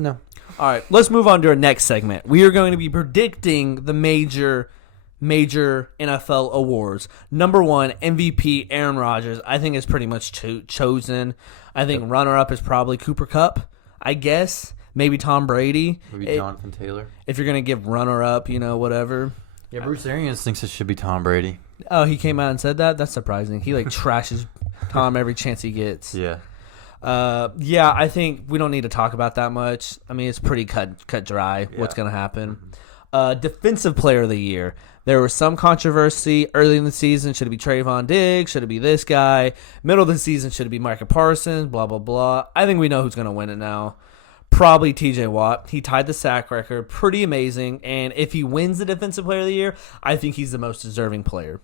No. All right, let's move on to our next segment. We are going to be predicting the major NFL awards. Number 1, MVP, Aaron Rodgers. I think is pretty much chosen. I think runner-up is probably Cooper Kupp, I guess. Maybe Tom Brady. Maybe Jonathan Taylor. If you're going to give runner-up, whatever. Yeah, Bruce Arians thinks it should be Tom Brady. Oh, he came out and said that? That's surprising. He, trashes Tom every chance he gets. Yeah. Yeah, I think we don't need to talk about that much. I mean, it's pretty cut dry what's going to happen. Defensive Player of the Year. There was some controversy early in the season. Should it be Trayvon Diggs? Should it be this guy? Middle of the season, should it be Micah Parsons? Blah, blah, blah. I think we know who's going to win it now. Probably TJ Watt. He tied the sack record. Pretty amazing. And if he wins the Defensive Player of the Year, I think he's the most deserving player.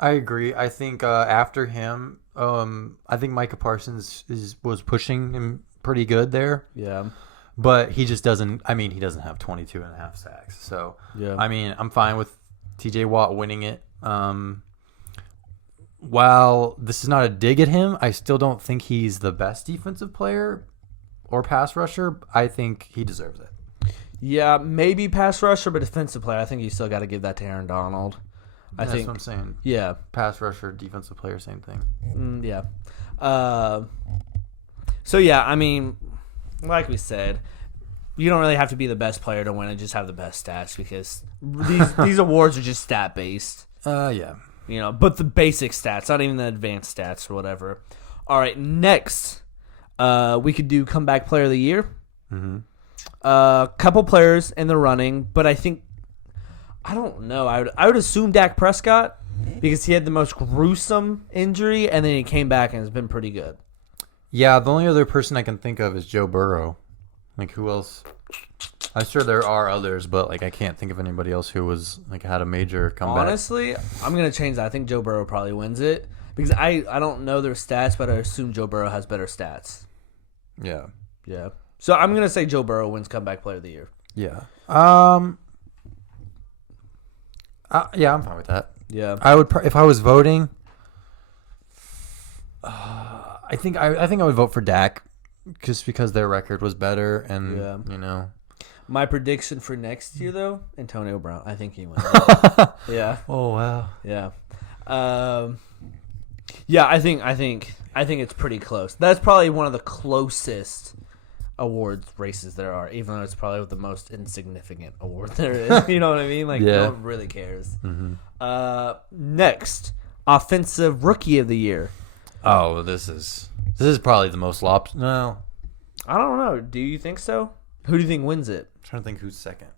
I agree. I think after him, I think Micah Parsons was pushing him pretty good there. Yeah. But he just doesn't – I mean, he doesn't have 22 and a half sacks. So, yeah. I mean, I'm fine with TJ Watt winning it. While this is not a dig at him, I still don't think he's the best defensive player or pass rusher. I think he deserves it. Yeah, maybe pass rusher, but defensive player, I think you still got to give that to Aaron Donald. That's what I'm saying. Yeah. Pass rusher, defensive player, same thing. Yeah. So, yeah, I mean, like we said, you don't really have to be the best player to win and just have the best stats because these awards are just stat-based. Yeah. But the basic stats, not even the advanced stats or whatever. All right, next, we could do Comeback Player of the Year. Mm-hmm. Couple players in the running, but I don't know. I would assume Dak Prescott because he had the most gruesome injury, and then he came back and has been pretty good. Yeah, the only other person I can think of is Joe Burrow. Who else? I'm sure there are others, but I can't think of anybody else who was had a major comeback. Honestly, I'm gonna change that. I think Joe Burrow probably wins it because I don't know their stats, but I assume Joe Burrow has better stats. Yeah. Yeah. So I'm gonna say Joe Burrow wins Comeback Player of the Year. Yeah. Yeah, I'm fine with that. Yeah. I would if I was voting. I think I would vote for Dak, just because their record was better, and My prediction for next year, though, Antonio Brown. I think he wins. Yeah. Oh wow. Yeah. Yeah. I think it's pretty close. That's probably one of the closest awards races there are, even though it's probably the most insignificant award there is. You know what I mean? No one really cares. Mm-hmm. Next, Offensive Rookie of the Year. Oh, this is probably the most No. I don't know. Do you think so? Who do you think wins it? I'm trying to think who's second.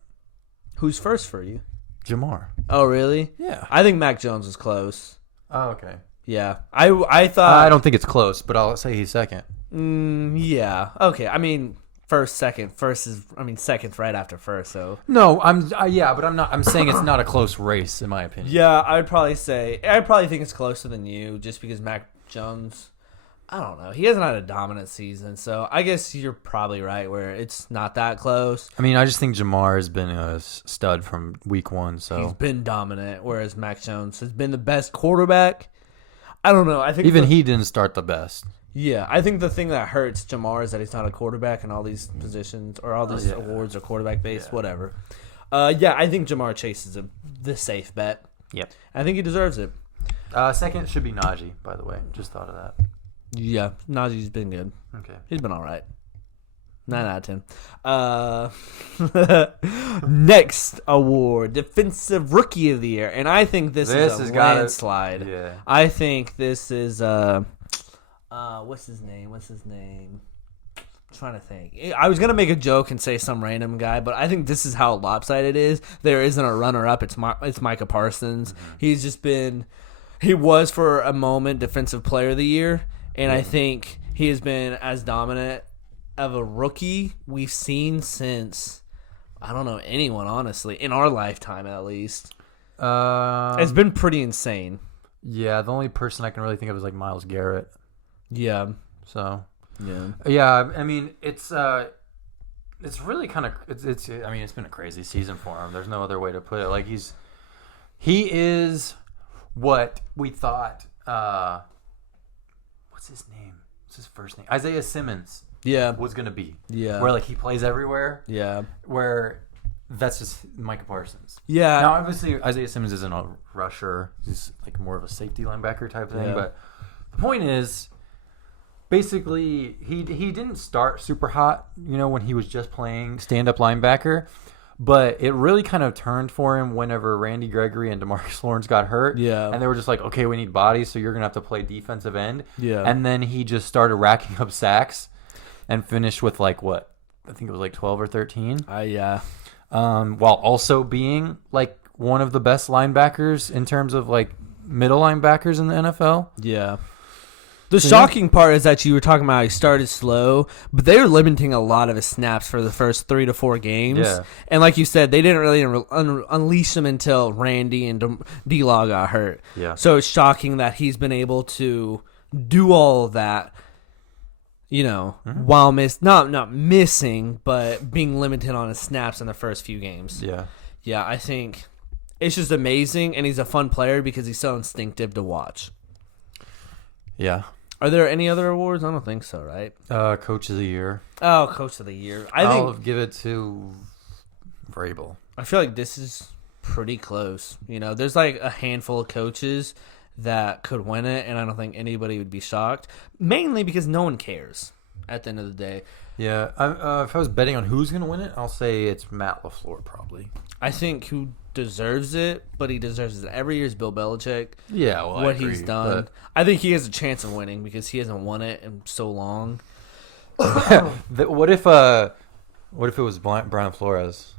Who's first for you? Jamar. Oh, really? Yeah. I think Mac Jones is close. Oh, okay. Yeah. I thought... I don't think it's close, but I'll say he's second. Yeah. Okay. I mean, first, second. Second's right after first, so... No, but I'm not... I'm saying it's not a close race, in my opinion. Yeah, I'd probably think it's closer than you, just because Mac Jones... I don't know. He hasn't had a dominant season, so I guess you're probably right where it's not that close. I mean, I just think Jamar has been a stud from week one, so... He's been dominant, whereas Mac Jones has been the best quarterback. I don't know. I think even he didn't start the best. Yeah, I think the thing that hurts Jamar is that he's not a quarterback in all these positions, or all these awards are quarterback-based, whatever. I think Jamar Chase is the safe bet. Yep. I think he deserves it. Second should be Najee, by the way. Just thought of that. Yeah, Najee's been good. Okay. He's been all right. 9 out of 10. Next award, Defensive Rookie of the Year. And I think this is a landslide. Yeah. I think this is, what's his name? I'm trying to think. I was going to make a joke and say some random guy, but I think this is how lopsided it is. There isn't a runner-up. It's Micah Parsons. Mm-hmm. He's just been, he was for a moment Defensive Player of the Year. And I think he has been as dominant of a rookie we've seen since, I don't know, anyone, honestly, in our lifetime at least. It's been pretty insane. Yeah, the only person I can really think of is Myles Garrett. Yeah. So. Yeah. Yeah, I mean, it's really kind of it's been a crazy season for him. There's no other way to put it. He is what we thought. What's his name? What's his first name? Isaiah Simmons Yeah. was going to be. Yeah. Where, like, he plays everywhere. Yeah. Where that's just Micah Parsons. Yeah. Now, obviously, Isaiah Simmons isn't a rusher. He's, like, more of a safety linebacker type thing. Yeah. But the point is, basically, he didn't start super hot, when he was just playing stand-up linebacker. But it really kind of turned for him whenever Randy Gregory and DeMarcus Lawrence got hurt. Yeah. And they were just like, okay, we need bodies, so you're going to have to play defensive end. Yeah. And then he just started racking up sacks and finished with, like, what? I think it was like 12 or 13. Yeah. While also being, like, one of the best linebackers in terms of, like, middle linebackers in the NFL. Yeah. The shocking part is that you were talking about he started slow, but they were limiting a lot of his snaps for the first 3 to 4 games. Yeah. And like you said, they didn't really unleash him until Randy and D-Law got hurt. Yeah. So it's shocking that he's been able to do all of that, while not missing, but being limited on his snaps in the first few games. Yeah. Yeah, I think it's just amazing, and he's a fun player because he's so instinctive to watch. Yeah. Are there any other awards? I don't think so, right? Coach of the Year. Oh, Coach of the Year. I'll give it to Vrabel. I feel like this is pretty close. There's like a handful of coaches that could win it, and I don't think anybody would be shocked. Mainly because no one cares at the end of the day. Yeah. If I was betting on who's going to win it, I'll say it's Matt LaFleur probably. I think who deserves it, but he deserves it every year is Bill Belichick. Yeah, well, what he's done. I think he has a chance of winning because he hasn't won it in so long. What if it was Brian Flores?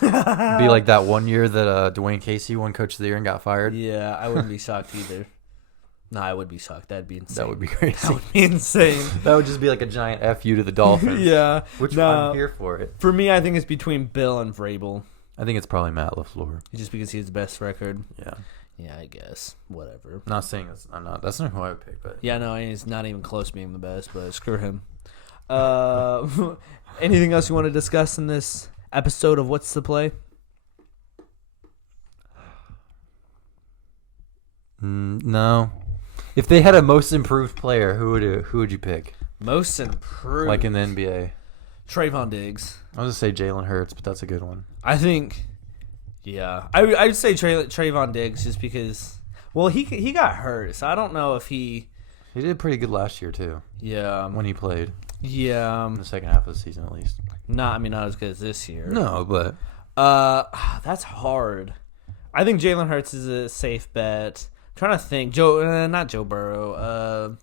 It'd be like that one year that Dwayne Casey won Coach of the Year and got fired. Yeah, I wouldn't be shocked either. No, I would be shocked. That'd be insane. That would be crazy. That would be insane. That would just be like a giant FU to the Dolphins. Yeah. Which I'm here for it. For me, I think it's between Bill and Vrabel. I think it's probably Matt LaFleur. Just because he has the best record. Yeah. Yeah, I guess. Whatever. I'm not saying that's not who I would pick, but yeah, no, he's not even close to being the best, but screw him. Anything else you want to discuss in this episode of What's the Play? No. If they had a most improved player, who would you pick? Most improved, like in the NBA. Trayvon Diggs. I was gonna say Jalen Hurts, but that's a good one. I think, yeah, I'd say Trayvon Diggs just because. Well, he got hurt, so I don't know if he. He did pretty good last year too. Yeah, when he played. Yeah, in the second half of the season at least. Not as good as this year. No, but that's hard. I think Jalen Hurts is a safe bet. I'm trying to think, not Joe Burrow.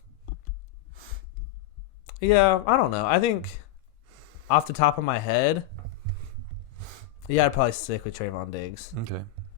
Yeah, I don't know. I think off the top of my head, yeah, I'd probably stick with Trayvon Diggs. Okay.